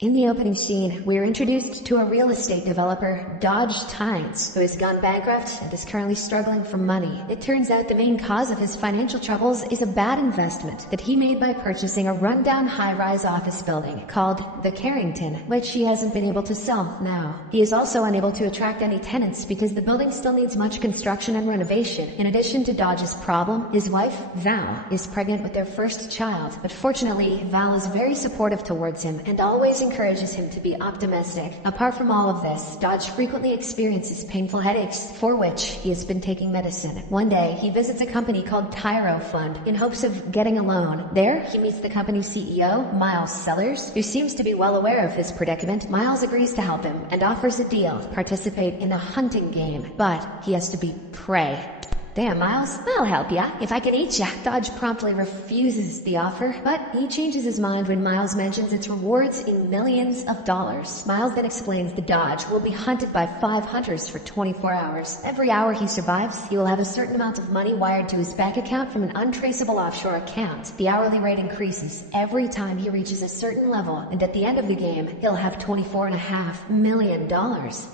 In the opening scene, we are introduced to a real estate developer, Tynes, who has gone bankrupt and is currently struggling for money. It turns out the main cause of his financial troubles is a bad investment that he made by purchasing a rundown high-rise office building called the Carrington, which he hasn't been able to sell now. He is also unable to attract any tenants because the building still needs much construction and renovation. In addition to Dodge's problem, his wife, Val, is pregnant with their first child, but fortunately, Val is very supportive towards him and always encourages him to be optimistic. Apart from all of this, Dodge frequently experiences painful headaches, for which he has been taking medicine. One day, he visits a company called Tyro Fund in hopes of getting a loan. There, he meets the company's CEO, Miles Sellers, who seems to be well aware of his predicament. Miles agrees to help him and offers a deal to participate in a hunting game, but he has to be prey. Damn, Miles, I'll help ya, if I can eat ya. Dodge promptly refuses the offer, but he changes his mind when Miles mentions its rewards in millions of dollars. Miles then explains that Dodge will be hunted by 5 hunters for 24 hours. Every hour he survives, he will have a certain amount of money wired to his bank account from an untraceable offshore account. The hourly rate increases every time he reaches a certain level, and at the end of the game, he'll have $24.5 million.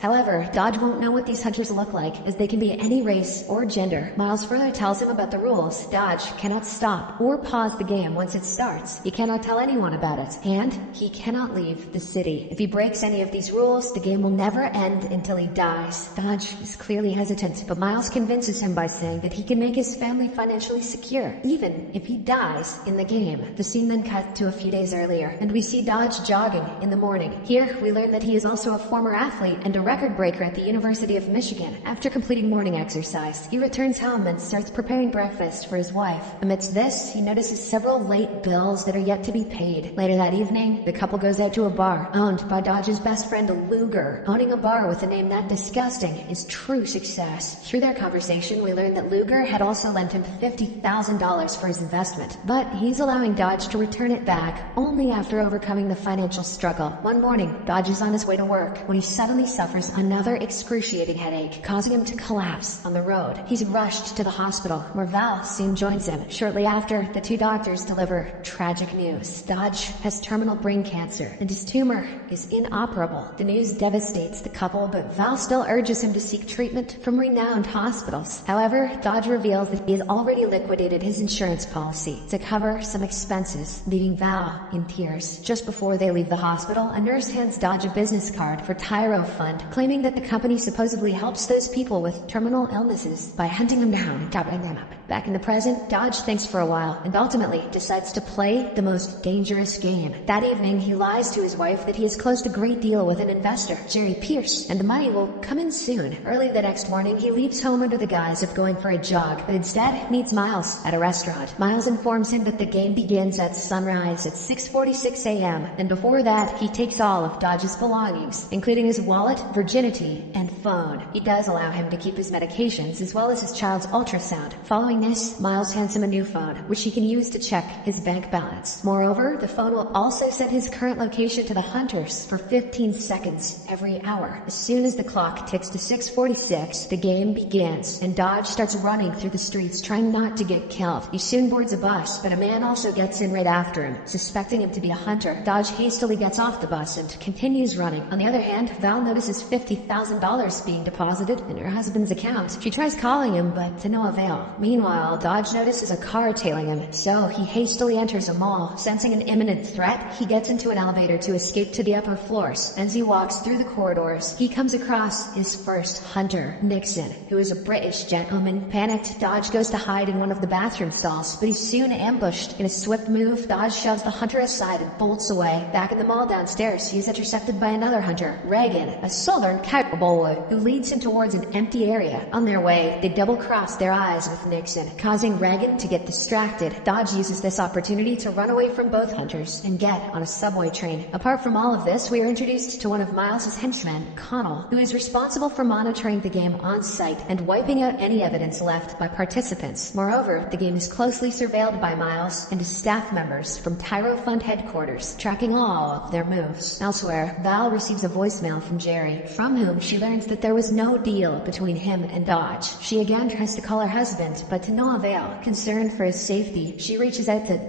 However, Dodge won't know what these hunters look like, as they can be any race or gender. Miles further tells him about the rules. Dodge cannot stop or pause the game once it starts. He cannot tell anyone about it, and he cannot leave the city. If he breaks any of these rules, the game will never end until he dies. Dodge is clearly hesitant, but Miles convinces him by saying that he can make his family financially secure, even if he dies in the game. The scene then cuts to a few days earlier, and we see Dodge jogging in the morning. Here, we learn that he is also a former athlete and a record breaker at the University of Michigan. After completing morning exercise, he returns home and starts preparing breakfast for his wife. Amidst this, he notices several late bills that are yet to be paid. Later that evening, the couple goes out to a bar owned by Dodge's best friend Luger. Owning a bar with a name that disgusting is true success. Through their conversation, we learn that Luger had also lent him $50,000 for his investment, but he's allowing Dodge to return it back only after overcoming the financial struggle. One morning, Dodge is on his way to work when he suddenly suffers another excruciating headache, causing him to collapse on the road. He's rushed to the hospital, where Val soon joins him. Shortly after, the two doctors deliver tragic news. Dodge has terminal brain cancer, and his tumor is inoperable. The news devastates the couple, but Val still urges him to seek treatment from renowned hospitals. However, Dodge reveals that he has already liquidated his insurance policy to cover some expenses, leaving Val in tears. Just before they leave the hospital, a nurse hands Dodge a business card for Tyro Fund, claiming that the company supposedly helps those people with terminal illnesses by hunting them down and chopping them up. Back in the present, Dodge thinks for a while and ultimately decides to play the most dangerous game. That evening, he lies to his wife that he has closed a great deal with an investor, Jerry Pierce, and the money will come in soon. Early the next morning, he leaves home under the guise of going for a jog, but instead meets Miles at a restaurant. Miles informs him that the game begins at sunrise at 6:46 a.m., and before that, he takes all of Dodge's belongings, including his wallet, virginity, and phone. He does allow him to keep his medications as well as his child's ultrasound. Following this, Miles hands him a new phone, which he can use to check his bank balance. Moreover, the phone will also set his current location to the hunters for 15 seconds every hour. As soon as the clock ticks to 6:46, the game begins, and Dodge starts running through the streets trying not to get killed. He soon boards a bus, but a man also gets in right after him, suspecting him to be a hunter. Dodge hastily gets off the bus and continues running. On the other hand, Val notices $50,000 being deposited in her husband's account. She tries calling him, but to no avail. Meanwhile, Dodge notices a car tailing him, so he hastily enters a mall. Sensing an imminent threat, he gets into an elevator to escape to the upper floors. As he walks through the corridors, he comes across his first hunter, Nixon, who is a British gentleman. Panicked, Dodge goes to hide in one of the bathroom stalls, but he's soon ambushed. In a swift move, Dodge shoves the hunter aside and bolts away. Back in the mall downstairs, he is intercepted by another hunter, Reagan, a southern cowboy, who leads him towards an empty area. On their way, they double-cross their eyes with Nixon, causing Reagan to get distracted. Dodge uses this opportunity to run away from both hunters and get on a subway train. Apart from all of this, we are introduced to one of Miles' henchmen, Connell, who is responsible for monitoring the game on site and wiping out any evidence left by participants. Moreover, the game is closely surveilled by Miles and his staff members from Tyro Fund headquarters, tracking all of their moves. Elsewhere, Val receives a voicemail from Jerry, from whom she learns that there was no deal between him and Dodge. She again tries to call her husband, but to no avail. Concerned for his safety, she reaches out to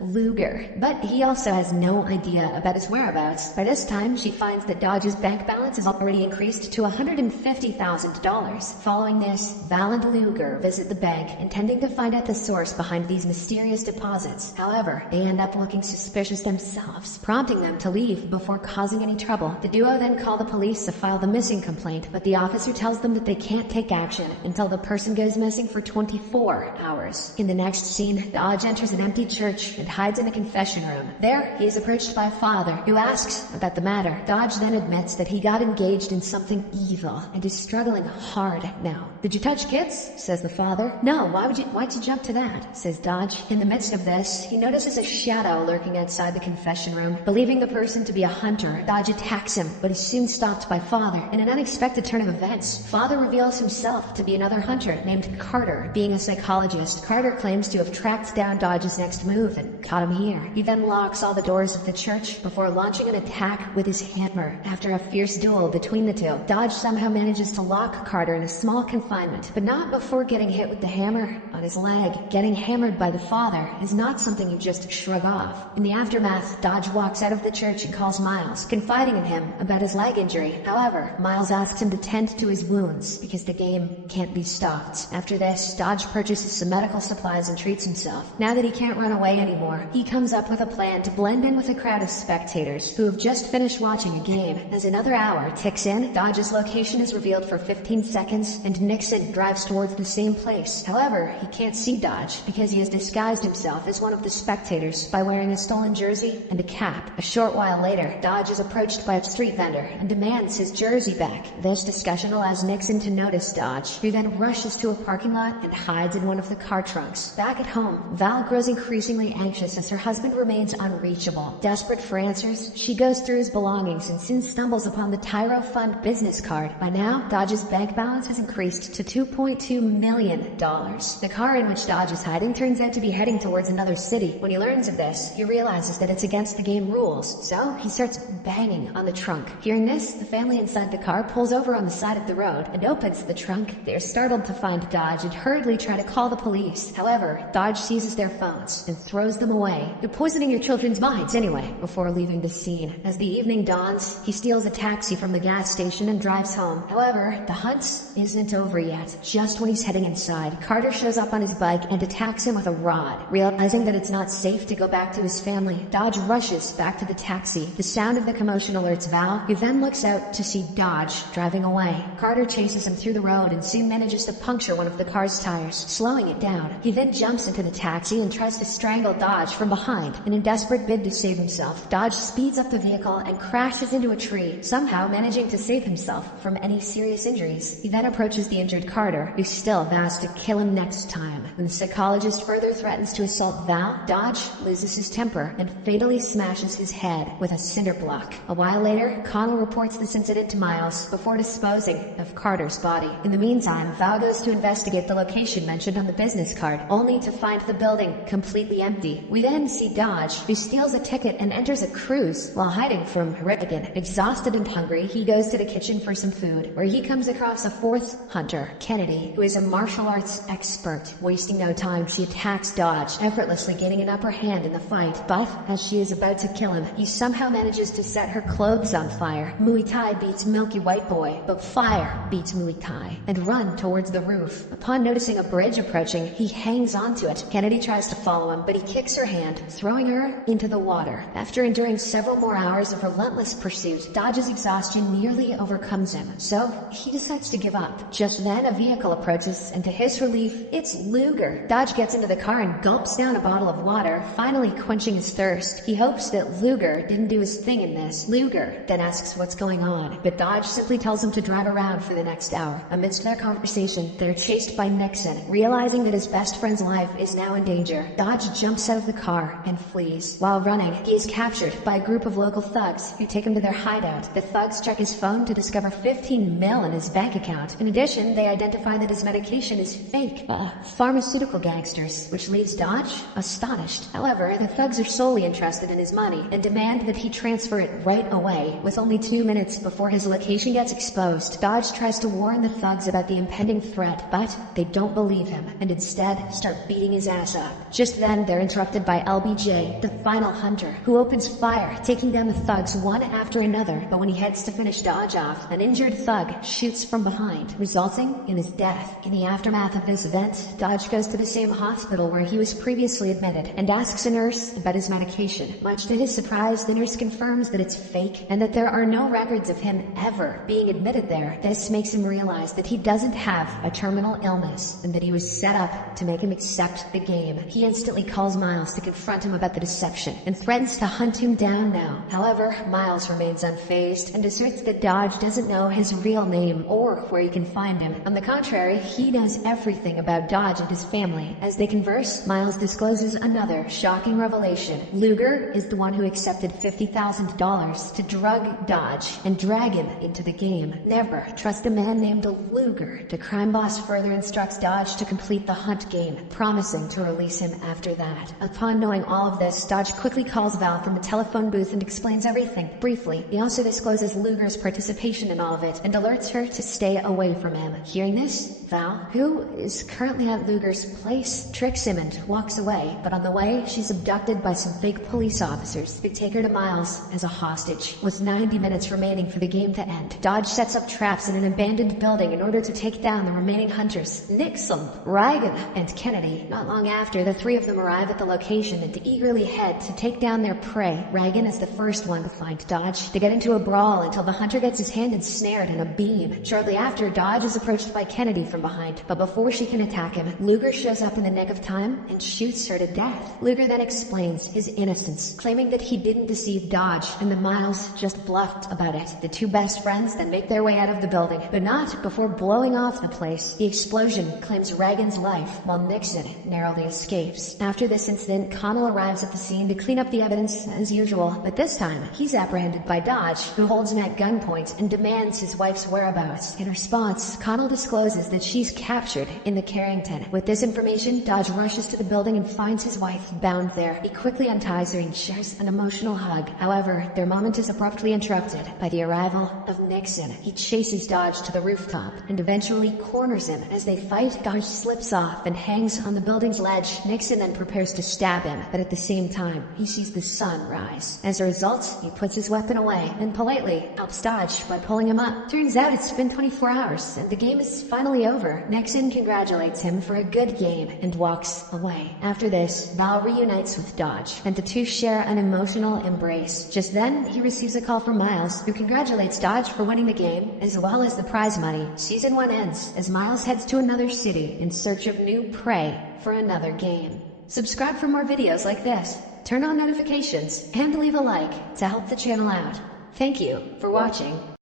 Luger, but he also has no idea about his whereabouts. By this time, she finds that Dodge's bank balance is already increased to $150,000. Following this, Val and Luger visit the bank, intending to find out the source behind these mysterious deposits. However, they end up looking suspicious themselves, prompting them to leave before causing any trouble. The duo then call the police to file the missing complaint, but the officer tells them that they can't take action until the person goes missing for 24 hours. In the next scene, Dodge enters an empty church and hides in a confession room. There, he is approached by a father who asks about the matter. Dodge then admits that he got engaged in something evil and is struggling hard now. "Did you touch kids?" says the father. "No, why'd you jump to that?" says Dodge. In the midst of this, he notices a shadow lurking outside the confession room. Believing the person to be a hunter, Dodge attacks him, but is soon stopped by Father. In an unexpected turn of events, Father reveals himself to be another hunter named Carter. Being a psychologist, Carter claims to have tracked down Dodge's next move and caught him here. He then locks all the doors of the church before launching an attack with his hammer. After a fierce duel between the two, Dodge somehow manages to lock Carter in a small confinement, but not before getting hit with the hammer on his leg. Getting hammered by the father is not something you just shrug off. In the aftermath, Dodge walks out of the church and calls Miles, confiding in him about his leg injury. However, Miles asks him to tend to his wounds because the game can't be stopped. After this, Dodge purchases some medical supplies and treats himself. Now that he can't run away anymore, he comes up with a plan to blend in with a crowd of spectators who have just finished watching a game. As another hour ticks in, Dodge's location is revealed for 15 seconds and Nixon drives towards the same place. However, he can't see Dodge because he has disguised himself as one of the spectators by wearing a stolen jersey and a cap. A short while later, Dodge is approached by a street vendor and demands his jersey back. This discussion allows Nixon to notice Dodge, who then rushes to a parking lot and hides in one of the car trunks. Back at home, Val grows increasingly anxious as her husband remains unreachable. Desperate for answers, she goes through his belongings and soon stumbles upon the Tyro Fund business card. By now, Dodge's bank balance has increased to $2.2 million. The car in which Dodge is hiding turns out to be heading towards another city. When he learns of this, he realizes that it's against the game rules, so he starts banging on the trunk. Hearing this, the family inside the car pulls over on the side of the road and opens the trunk. They are startled to find Dodge and hurriedly try to call the police. However, Dodge seizes their phones and throws them away. "You're poisoning your children's minds anyway," before leaving the scene. As the evening dawns, he steals a taxi from the gas station and drives home. However, the hunt isn't over yet. Just when he's heading inside, Carter shows up on his bike and attacks him with a rod. Realizing that it's not safe to go back to his family, Dodge rushes back to the taxi. The sound of the commotion alerts Val, who then looks out to see Dodge driving away. Carter chases him through the road and soon manages to puncture one of the car's tires, slowing it down. He then jumps into the taxi and tries to strangle Dodge from behind. In a desperate bid to save himself, Dodge speeds up the vehicle and crashes into a tree, somehow managing to save himself from any serious injuries. He then approaches the injured Carter, who still vows to kill him next time. When the psychologist further threatens to assault Val, Dodge loses his temper and fatally smashes his head with a cinder block. A while later, Connell reports this incident to Miles before disposing of Carter's body. In the meantime, Val goes to investigate the location mentioned on the business card, only to find the building completely empty. We then see Dodge, who steals a ticket and enters a cruise while hiding from Riggin. Exhausted and hungry, he goes to the kitchen for some food, where he comes across a fourth hunter, Kennedy, who is a martial arts expert. Wasting no time, she attacks Dodge, effortlessly gaining an upper hand in the fight. But as she is about to kill him, he somehow manages to set her clothes on fire. Muay Thai beats Milky White Boy, but fire beats Muay Thai, and run towards the roof. Upon noticing a bridge approaching, he hangs onto it. Kennedy tries to follow him, but he kicks her hand, throwing her into the water. After enduring several more hours of relentless pursuit, Dodge's exhaustion nearly overcomes him, so he decides to give up. Just then, a vehicle approaches, and to his relief, it's Luger. Dodge gets into the car and gulps down a bottle of water, finally quenching his thirst. He hopes that Luger didn't do his thing in this. Luger then asks what's going on, but Dodge simply tells him to drive around for the next hour. Amidst their conversation, they're chased by Nixon. Realizing that his best friend's life is now in danger, Dodge jumps out of the car and flees. While running, he is captured by a group of local thugs who take him to their hideout. The thugs check his phone to discover 15 mil in his bank account. In addition, they identify that his medication is fake. Pharmaceutical gangsters, which leaves Dodge astonished. However, the thugs are solely interested in his money and demand that he transfer it right away. With only 2 minutes before his location gets exposed, Dodge tries to warn the thugs about the impending threat threat, but they don't believe him and instead start beating his ass up. Just then, they're interrupted by LBJ, the final hunter, who opens fire, taking down the thugs one after another. But when he heads to finish Dodge off, an injured thug shoots from behind, resulting in his death. In the aftermath of this event, Dodge goes to the same hospital where he was previously admitted and asks a nurse about his medication. Much to his surprise, the nurse confirms that it's fake and that there are no records of him ever being admitted there. This makes him realize that he doesn't have a terminal illness and that he was set up to make him accept the game. He instantly calls Miles to confront him about the deception and threatens to hunt him down now. However, Miles remains unfazed and asserts that Dodge doesn't know his real name or where he can find him. On the contrary, he knows everything about Dodge and his family. As they converse, Miles discloses another shocking revelation. Luger is the one who accepted $50,000 to drug Dodge and drag him into the game. Never trust a man named Luger. The crime boss further instructs Dodge to complete the hunt game, promising to release him after that. Upon knowing all of this, Dodge quickly calls Val from the telephone booth and explains everything. Briefly, he also discloses Luger's participation in all of it and alerts her to stay away from him. Hearing this, Val, who is currently at Luger's place, tricks him and walks away. But on the way, she's abducted by some fake police officers who take her to Miles as a hostage. With 90 minutes remaining for the game to end, Dodge sets up traps in an abandoned building in order to take down the remaining hunters, Nixon, Reagan, and Kennedy. Not long after, the three of them arrive at the location and eagerly head to take down their prey. Reagan is the first one to find Dodge. They get into a brawl until the hunter gets his hand ensnared in a beam. Shortly after, Dodge is approached by Kennedy from behind, but before she can attack him, Luger shows up in the nick of time and shoots her to death. Luger then explains his innocence, claiming that he didn't deceive Dodge and that Miles just bluffed about it. The two best friends then make their way out of the building, but not before blowing off the place. The explosion claims Reagan's life, while Nixon narrowly escapes. After this incident, Connell arrives at the scene to clean up the evidence as usual, but this time, he's apprehended by Dodge, who holds him at gunpoint and demands his wife's whereabouts. In response, Connell discloses that she's captured in the Carrington. With this information, Dodge rushes to the building and finds his wife bound there. He quickly unties her and shares an emotional hug. However, their moment is abruptly interrupted by the arrival of Nixon. He chases Dodge to the rooftop and eventually corners him. As they fight, Dodge slips off and hangs on the building's ledge. Nixon then prepares to stab him, but at the same time, he sees the sun rise. As a result, he puts his weapon away and politely helps Dodge by pulling him up. Turns out it's been 24 hours and the game is finally over. Nixon congratulates him for a good game and walks away. After this, Val reunites with Dodge and the two share an emotional embrace. Just then, he receives a call from Miles, who congratulates Dodge for winning the game as well as the prize money. Season 1 ends as Miles heads to another city in search of new prey for another game. Subscribe for more videos like this, turn on notifications, and leave a like to help the channel out. Thank you for watching.